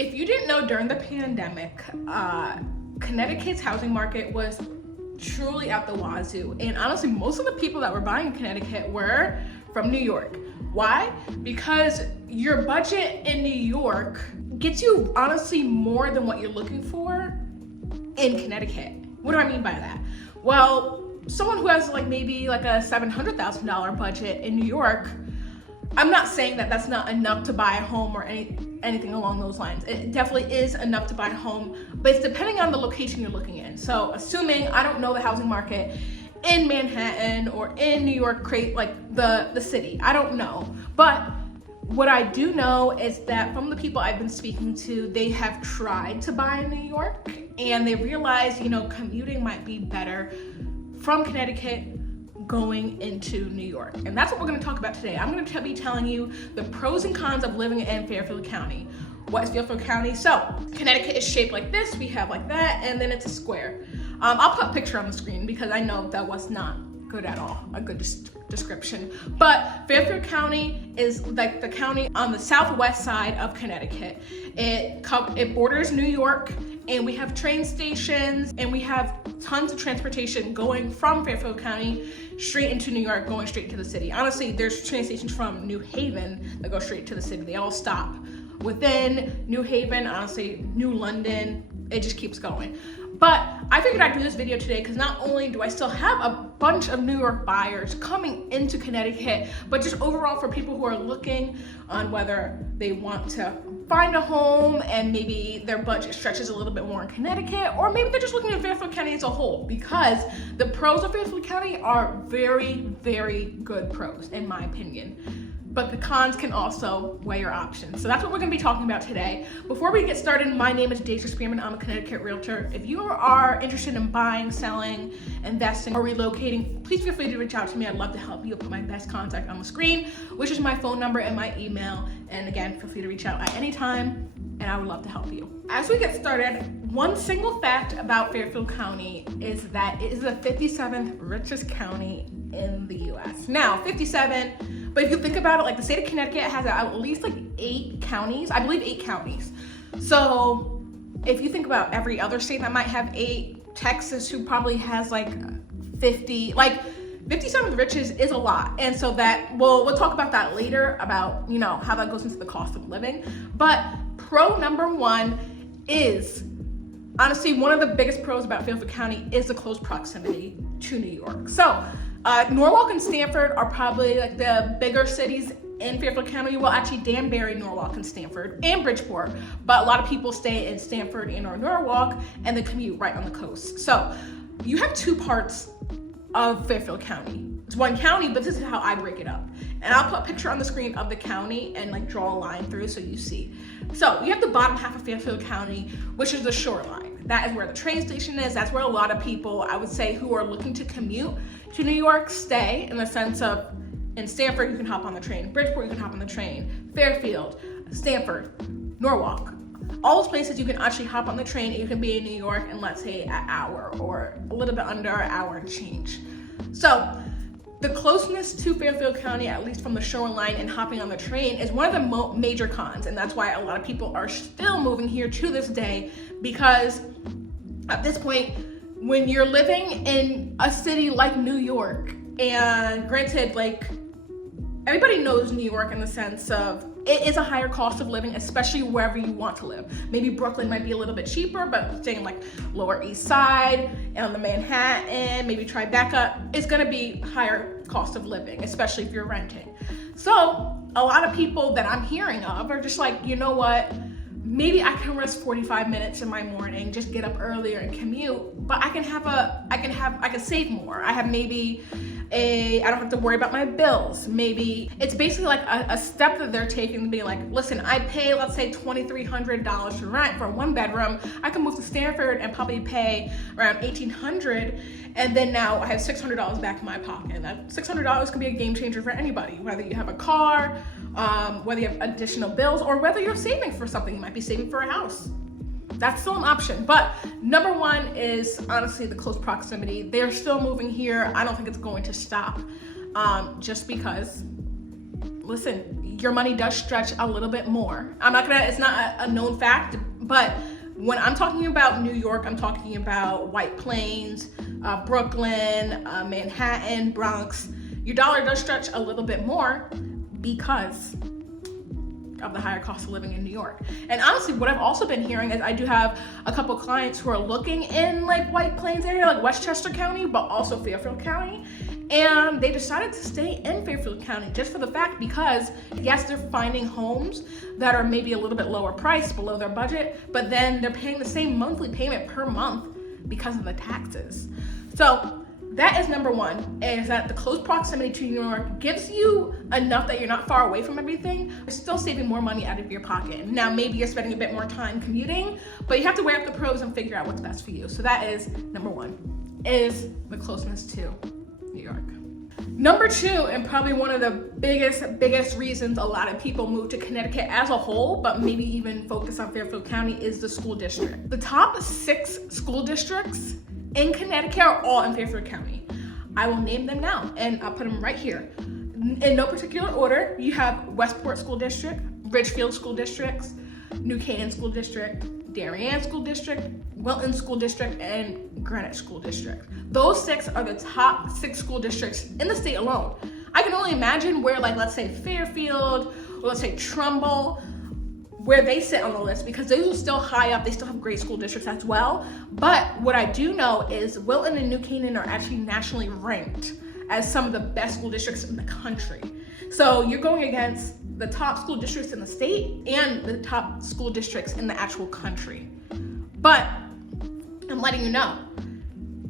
If you didn't know, during the pandemic, Connecticut's housing market was truly out the wazoo. And honestly, most of the people that were buying in Connecticut were from New York. Why? Because your budget in New York gets you honestly more than what you're looking for in Connecticut. What do I mean by that? Well, someone who has maybe a $700,000 budget in New York, I'm not saying that that's not enough to buy a home or anything along those lines. It definitely is enough to buy a home, but it's depending on the location you're looking in. So assuming I don't know the housing market in Manhattan or in New York, the city, I don't know. But what I do know is that from the people I've been speaking to, they have tried to buy in New York and they realize, commuting might be better from Connecticut going into New York. And that's what we're gonna talk about today. I'm gonna be telling you the pros and cons of living in Fairfield County. What is Fairfield County? So Connecticut is shaped like this, we have like that, and then it's a square. I'll put a picture on the screen because I know that was not good at all, a good description. But Fairfield County is like the county on the southwest side of Connecticut. It borders New York, and we have train stations, and we have tons of transportation going from Fairfield County straight into New York, going straight to the city. Honestly, there's train stations from New Haven that go straight to the city. They all stop within New Haven, honestly, New London, it just keeps going. But I figured I'd do this video today because not only do I still have a bunch of New York buyers coming into Connecticut, but just overall for people who are looking on whether they want to find a home and maybe their budget stretches a little bit more in Connecticut, or maybe they're just looking at Fairfield County as a whole, because the pros of Fairfield County are very, very good pros in my opinion. But the cons can also weigh your options. So that's what we're gonna be talking about today. Before we get started, my name is Deja Spearman. I'm a Connecticut realtor. If you are interested in buying, selling, investing, or relocating, please feel free to reach out to me. I'd love to help you. I'll put my best contact on the screen, which is my phone number and my email. And again, feel free to reach out at any time, and I would love to help you. As we get started, one single fact about Fairfield County is that it is the 57th richest county in the US. Now, 57, but if you think about it, the state of Connecticut has at least 8 counties, I believe 8 counties. So if you think about every other state that might have 8, Texas, who probably has 50, 57th richest is a lot. And so that, we'll talk about that later, about, how that goes into the cost of living. But pro number 1 is, honestly, one of the biggest pros about Fairfield County is the close proximity to New York. So Norwalk and Stamford are probably the bigger cities in Fairfield County. Well, actually Danbury, Norwalk, and Stamford, and Bridgeport, but a lot of people stay in Stamford and or Norwalk, and they commute right on the coast. So you have 2 parts of Fairfield County. It's one county, but this is how I break it up. And I'll put a picture on the screen of the county and draw a line through so you see. So you have the bottom half of Fairfield County, which is the shoreline. That is where the train station is. That's where a lot of people, I would say, who are looking to commute to New York stay, in the sense of, in Stamford, you can hop on the train. Bridgeport, you can hop on the train. Fairfield, Stamford, Norwalk. All those places you can actually hop on the train and you can be in New York in, let's say, an hour or a little bit under an hour and change. So the closeness to Fairfield County, at least from the shoreline and hopping on the train, is one of the major cons. And that's why a lot of people are still moving here to this day, because at this point, when you're living in a city like New York, and granted, everybody knows New York in the sense of it is a higher cost of living, especially wherever you want to live. Maybe Brooklyn might be a little bit cheaper, but staying Lower East Side, on the Manhattan, maybe Tribeca, it's gonna be higher cost of living, especially if you're renting. So a lot of people that I'm hearing of are just you know what? Maybe I can risk 45 minutes in my morning, just get up earlier and commute, but I can save more. I have maybe I don't have to worry about my bills. Maybe it's basically a step that they're taking to be listen, I pay, let's say, $2,300 for rent for a 1-bedroom. I can move to Stamford and probably pay around $1,800, and then now I have $600 back in my pocket. And that $600 can be a game changer for anybody, whether you have a car, whether you have additional bills, or whether you're saving for something. You might be saving for a house. That's still an option. But number 1 is honestly the close proximity. They're still moving here. I don't think it's going to stop, just because, listen, your money does stretch a little bit more. It's not a known fact, but when I'm talking about New York, I'm talking about White Plains, Brooklyn, Manhattan, Bronx. Your dollar does stretch a little bit more because of the higher cost of living in New York. And honestly, what I've also been hearing is I do have a couple clients who are looking in like White Plains area, like Westchester County, but also Fairfield County. And they decided to stay in Fairfield County just for the fact because, yes, they're finding homes that are maybe a little bit lower priced, below their budget, but then they're paying the same monthly payment per month because of the taxes. So that is number one, is that the close proximity to New York gives you enough that you're not far away from everything. You're still saving more money out of your pocket. Now, maybe you're spending a bit more time commuting, but you have to weigh up the pros and figure out what's best for you. So that is number one, is the closeness to New York. Number two, and probably one of the biggest reasons a lot of people move to Connecticut as a whole, but maybe even focus on Fairfield County, is the school district. The top 6 school districts in Connecticut are all in Fairfield County. I will name them now, and I'll put them right here. In no particular order, you have Westport School District, Ridgefield School Districts, New Canaan School District, Darien School District, Wilton School District, and Greenwich School District. Those 6 are the top 6 school districts in the state alone. I can only imagine where, like, let's say Fairfield, or let's say Trumbull, where they sit on the list, because those are still high up. They still have great school districts as well. But what I do know is Wilton and New Canaan are actually nationally ranked as some of the best school districts in the country. So you're going against the top school districts in the state and the top school districts in the actual country. But I'm letting you know,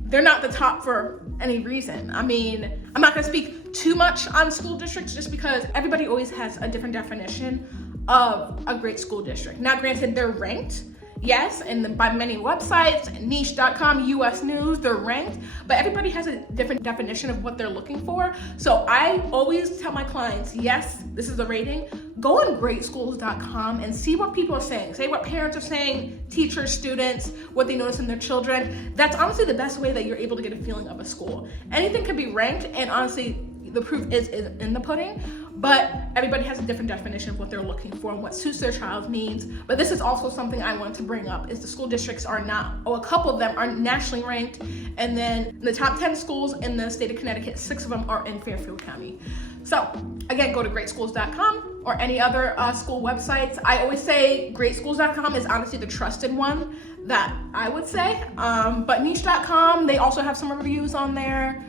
they're not the top for any reason. I mean, I'm not gonna speak too much on school districts just because everybody always has a different definition of a great school district. Now, granted, they're ranked, yes, and by many websites, niche.com, US News, they're ranked, but everybody has a different definition of what they're looking for. So I always tell my clients, yes, this is the rating. Go on greatschools.com and see what people are saying. Say what parents are saying, teachers, students, what they notice in their children. That's honestly the best way that you're able to get a feeling of a school. Anything can be ranked, and honestly, the proof is in the pudding, but everybody has a different definition of what they're looking for and what suits their child's needs. But this is also something I wanted to bring up, is the school districts are not, or a couple of them are nationally ranked, and then the top 10 schools in the state of Connecticut, 6 of them are in Fairfield County. So again, go to greatschools.com or any other school websites. I always say greatschools.com is honestly the trusted one that I would say, but niche.com, they also have some reviews on there.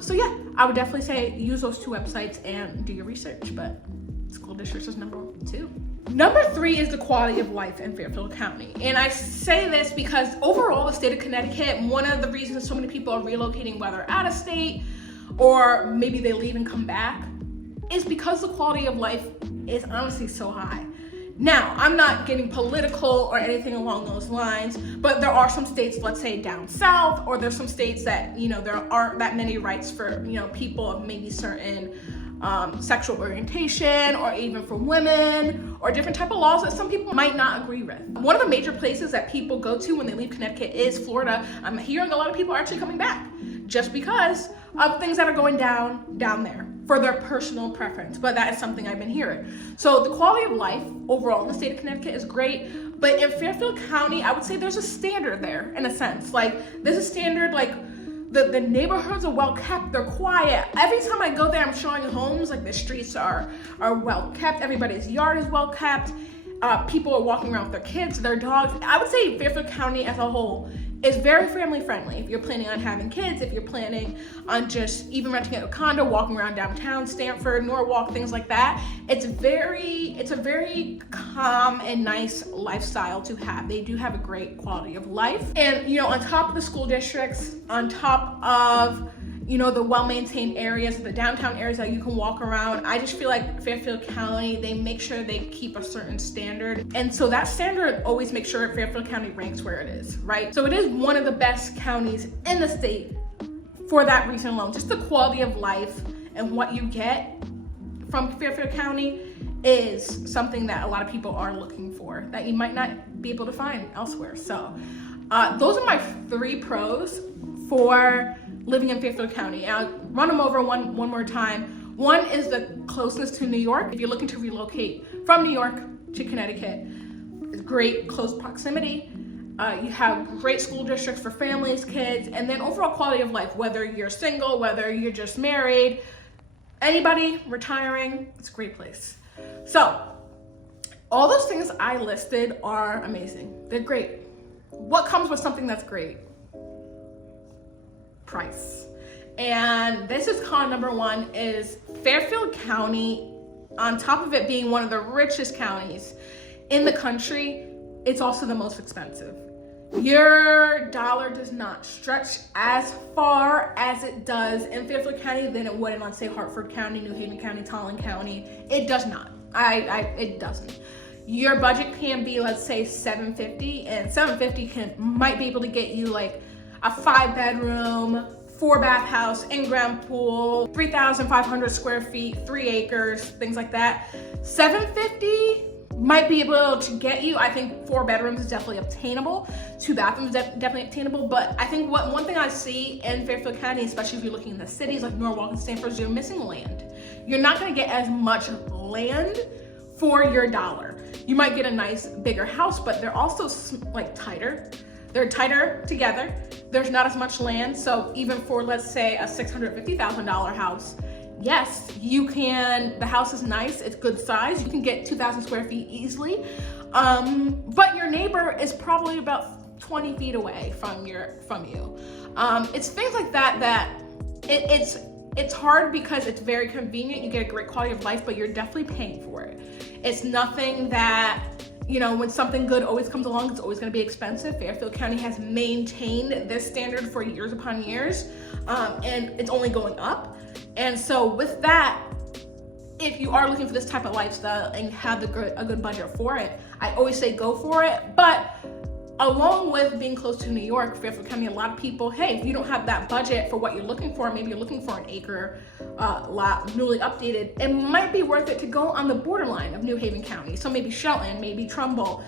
So yeah, I would definitely say use those 2 websites and do your research, but school districts is number 2. Number 3 is the quality of life in Fairfield County. And I say this because overall, the state of Connecticut, one of the reasons so many people are relocating, whether out of state or maybe they leave and come back, is because the quality of life is honestly so high. Now, I'm not getting political or anything along those lines, but there are some states, let's say down south, or there's some states that, there aren't that many rights for, people of maybe certain sexual orientation, or even for women, or different type of laws that some people might not agree with. One of the major places that people go to when they leave Connecticut is Florida. I'm hearing a lot of people are actually coming back just because of things that are going down there for their personal preference, but that is something I've been hearing. So the quality of life overall in the state of Connecticut is great, but in Fairfield County, I would say there's a standard there in a sense. Like, there's a standard, like the neighborhoods are well kept, they're quiet. Every time I go there, I'm showing homes, like the streets are well kept, everybody's yard is well kept, people are walking around with their kids, their dogs. I would say Fairfield County as a whole is very family friendly. If you're planning on having kids, if you're planning on just even renting a condo, walking around downtown, Stamford, Norwalk, things like that, it's a very calm and nice lifestyle to have. They do have a great quality of life. And on top of the school districts, on top of the well-maintained areas, the downtown areas that you can walk around, I just feel like Fairfield County, they make sure they keep a certain standard. And so that standard always makes sure Fairfield County ranks where it is, right? So it is one of the best counties in the state for that reason alone. Just the quality of life and what you get from Fairfield County is something that a lot of people are looking for that you might not be able to find elsewhere. So those are my 3 pros for living in Fairfield County. I'll run them over one more time. One is the closeness to New York. If you're looking to relocate from New York to Connecticut, it's great close proximity. You have great school districts for families, kids, and then overall quality of life, whether you're single, whether you're just married, anybody retiring, it's a great place. So all those things I listed are amazing. They're great. What comes with something that's great? Price. And this is con number one is Fairfield County, on top of it being one of the richest counties in the country, it's also the most expensive. Your dollar does not stretch as far as it does in Fairfield County than it would in, let's say, Hartford County, New Haven County, Tallinn County. It does not. It doesn't. Your budget can be, let's say, $750, and $750 might be able to get you like a 5-bedroom, 4-bath house, in-ground pool, 3,500 square feet, 3 acres, things like that. $750 might be able to get you, I think 4 bedrooms is definitely obtainable, 2 bathrooms definitely obtainable, but I think one thing I see in Fairfield County, especially if you're looking in the cities like Norwalk and Stamford, is you're missing land. You're not gonna get as much land for your dollar. You might get a nice bigger house, but they're also like tighter. They're tighter together. There's not as much land, so even for, let's say, a $650,000 house, yes, you can, the house is nice, it's good size, you can get 2,000 square feet easily, but your neighbor is probably about 20 feet away from you. It's things like that it's hard because it's very convenient, you get a great quality of life, but you're definitely paying for it. It's nothing that, you know, when something good always comes along, it's always gonna be expensive. Fairfield County has maintained this standard for years upon years, and it's only going up. And so with that, if you are looking for this type of lifestyle and have a good budget for it, I always say go for it. But along with being close to New York, Fairfield County, a lot of people, hey, if you don't have that budget for what you're looking for, maybe you're looking for an acre lot, newly updated, it might be worth it to go on the borderline of New Haven County. So maybe Shelton, maybe Trumbull,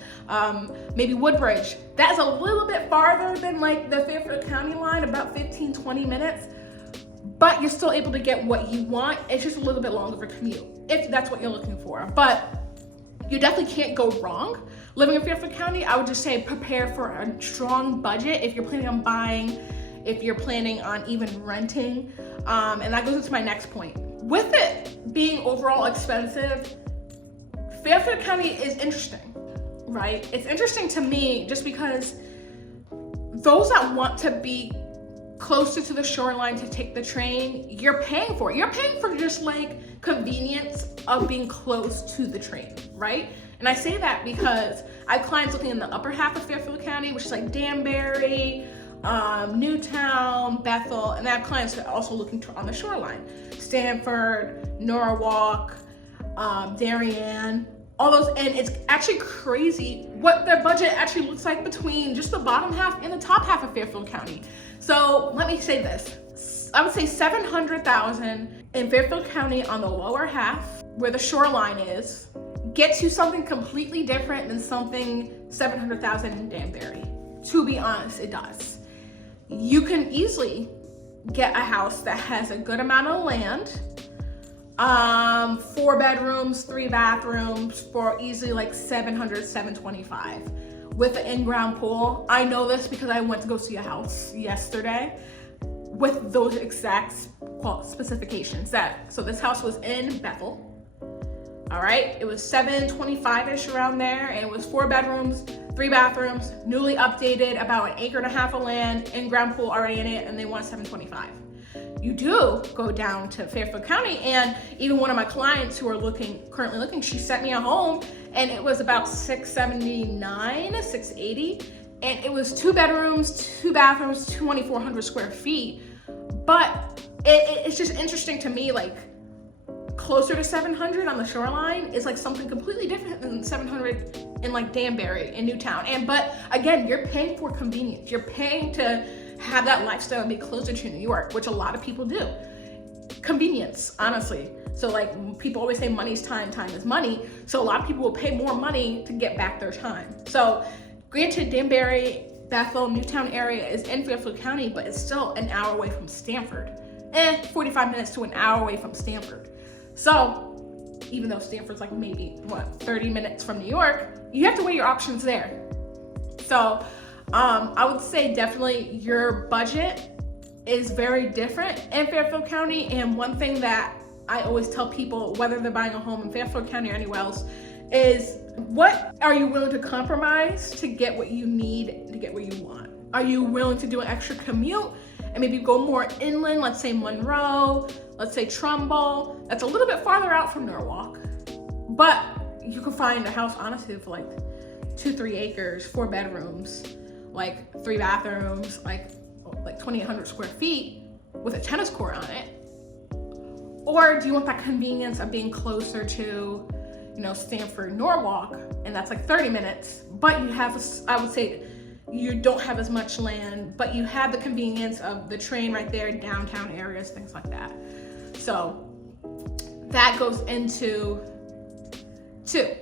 maybe Woodbridge. That's a little bit farther than like the Fairfield County line, about 15, 20 minutes. But you're still able to get what you want. It's just a little bit longer of a commute, if that's what you're looking for. But you definitely can't go wrong. Living in Fairfield County, I would just say prepare for a strong budget if you're planning on buying, if you're planning on even renting. And that goes into my next point. With it being overall expensive, Fairfield County is interesting, right? It's interesting to me just because those that want to be closer to the shoreline to take the train, you're paying for it. You're paying for just like convenience of being close to the train, right? And I say that because I have clients looking in the upper half of Fairfield County, which is like Danbury, Newtown, Bethel, and I have clients that are also looking on the shoreline. Stamford, Norwalk, Darien, all those, and it's actually crazy what their budget actually looks like between just the bottom half and the top half of Fairfield County. So let me say this, I would say $700,000 in Fairfield County on the lower half, where the shoreline is, gets you something completely different than something $700,000 in Danbury. To be honest, it does. You can easily get a house that has a good amount of land, 4 bedrooms, 3 bathrooms for easily like $700, $725 with an in-ground pool. I know this because I went to go see a house yesterday with those exact specifications. So this house was in Bethel. All right, it was $725-ish around there, and it was 4 bedrooms, 3 bathrooms, newly updated, about 1.5 acres of land, in-ground pool already in it, and they want $725. You do go down to Fairfield County, and even one of my clients who are currently looking, she sent me a home, and it was about $679, $680, and it was 2 bedrooms, 2 bathrooms, 2,400 square feet. But it's just interesting to me, like, closer to 700 on the shoreline is like something completely different than 700 in like Danbury and Newtown. But again, you're paying for convenience. You're paying to have that lifestyle and be closer to New York, which a lot of people do. Convenience, honestly. So like people always say money's time, time is money. So a lot of people will pay more money to get back their time. So granted, Danbury, Bethel, Newtown area is in Fairfield County, but it's still an hour away from Stamford. 45 minutes to an hour away from Stamford. So even though Stanford's like maybe 30 minutes from New York, you have to weigh your options there. So I would say definitely your budget is very different in Fairfield County. And one thing that I always tell people, whether they're buying a home in Fairfield County or anywhere else, is what are you willing to compromise to get what you need to get what you want? Are you willing to do an extra commute and maybe go more inland, let's say Monroe, let's say Trumbull? That's a little bit farther out from Norwalk, but you can find a house honestly for like 2-3 acres, 4 bedrooms, like 3 bathrooms, like 2,800 square feet with a tennis court on it. Or do you want that convenience of being closer to, Stanford, Norwalk, and that's like 30 minutes, but you have, I would say, you don't have as much land, but you have the convenience of the train right there, downtown areas, things like that. So that goes into 2.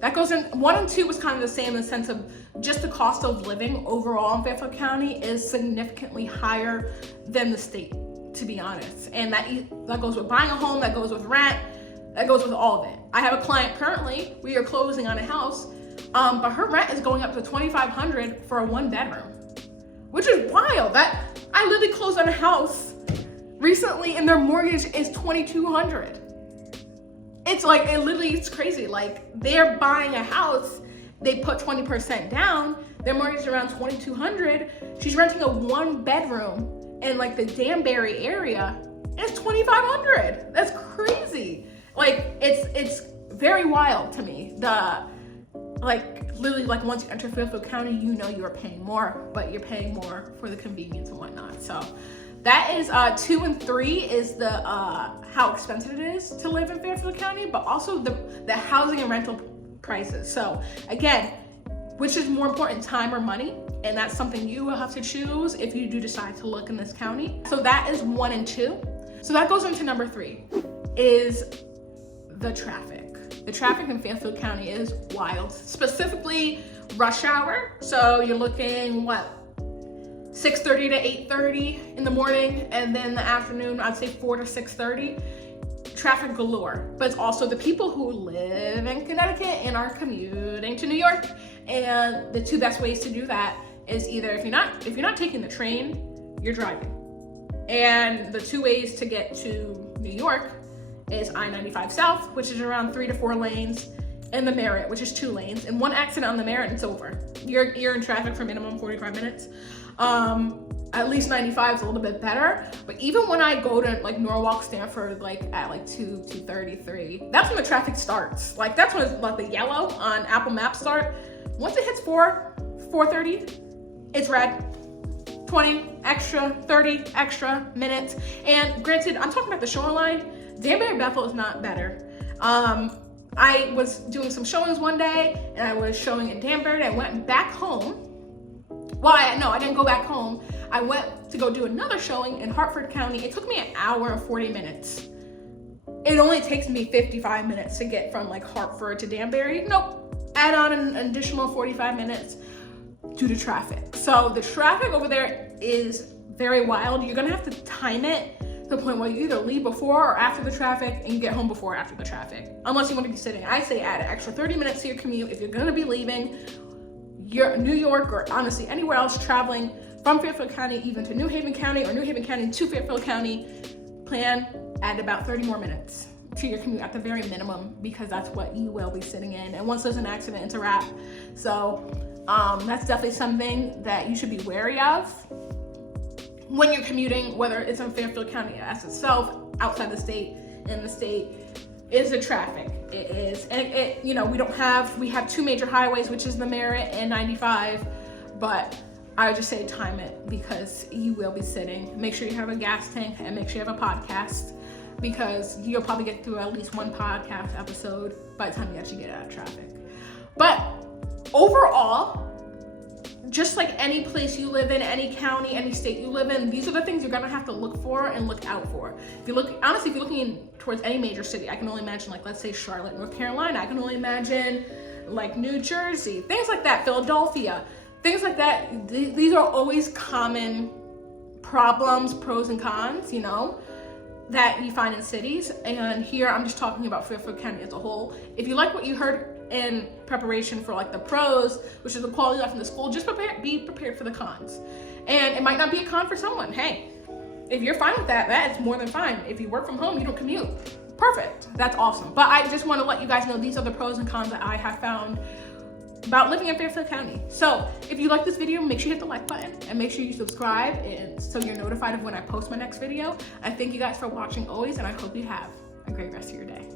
That goes in 1 and 2 was kind of the same in the sense of just the cost of living overall in Fairfield County is significantly higher than the state, to be honest. And that goes with buying a home, that goes with rent, that goes with all of it. I have a client currently, we are closing on a house, but her rent is going up to $2,500 for a 1 bedroom, which is wild. That I literally closed on a house recently and their mortgage is $2,200. It's like, it's crazy. Like they're buying a house, they put 20% down, their mortgage is around $2,200. She's renting a 1 bedroom in like the Danbury area, and it's $2,500. That's crazy. Like it's very wild to me. Literally once you enter Fairfield County, you are paying more, but you're paying more for the convenience and whatnot. So that is 2 and 3 is the how expensive it is to live in Fairfield County, but also the housing and rental prices. So again, which is more important, time or money? And that's something you will have to choose if you do decide to look in this county. So that is 1 and 2. So that goes into number 3 is the traffic. The traffic in Fairfield County is wild, specifically rush hour. So you're looking 6:30 to 8:30 in the morning, and then the afternoon, I'd say 4 to 6:30. Traffic galore, but it's also the people who live in Connecticut and are commuting to New York. And the 2 best ways to do that is either if you're not taking the train, you're driving. And the 2 ways to get to New York is I-95 South, which is around 3 to 4 lanes, and the Merritt, which is 2 lanes. And one accident on the Merritt, and it's over. You're in traffic for minimum 45 minutes. At least 95 is a little bit better, but even when I go to like Norwalk, Stanford, at 2:33, that's when the traffic starts. That's when it's the yellow on Apple Maps start. Once it hits 4:30, it's red. 20 extra, 30 extra minutes. And granted, I'm talking about the shoreline. Danbury Bethel is not better. I was doing some showings one day, and I was showing in Danbury. I went back home. I didn't go back home. I went to go do another showing in Hartford County. It took me an hour and 40 minutes. It only takes me 55 minutes to get from Hartford to Danbury. Nope, add on an additional 45 minutes due to traffic. So the traffic over there is very wild. You're gonna have to time it to the point where you either leave before or after the traffic and you get home before or after the traffic. Unless you want to be sitting. I say add an extra 30 minutes to your commute if you're gonna be leaving New York or honestly anywhere else traveling from Fairfield County even to New Haven County or New Haven County to Fairfield County. Add about 30 more minutes to your commute at the very minimum, because that's what you will be sitting in. And once there's an accident, it's a wrap. So that's definitely something that you should be wary of when you're commuting, whether it's in Fairfield County as itself, outside the state, in the state, is the traffic. It is, and we have 2 major highways, which is the Merritt and 95, but I would just say time it, because you will be sitting. Make sure you have a gas tank and make sure you have a podcast, because you'll probably get through at least 1 podcast episode by the time you actually get out of traffic. But overall, just like any place you live in, any county, any state you live in, these are the things you're gonna have to look for and look out for. If you're looking towards any major city, I can only imagine let's say Charlotte, North Carolina. I can only imagine New Jersey, things like that, Philadelphia, things like that. These are always common problems, pros and cons, that you find in cities. And here I'm just talking about Fairfield County as a whole. If you like what you heard in preparation for like the pros, which is the quality of life in the school, just be prepared for the cons. And it might not be a con for someone. Hey, if you're fine with that, that is more than fine. If you work from home, you don't commute, perfect, that's awesome. But I just want to let you guys know these are the pros and cons that I have found about living in Fairfield County. So if you like this video, make sure you hit the like button and make sure you subscribe, and so you're notified of when I post my next video. I thank you guys for watching always, and I hope you have a great rest of your day.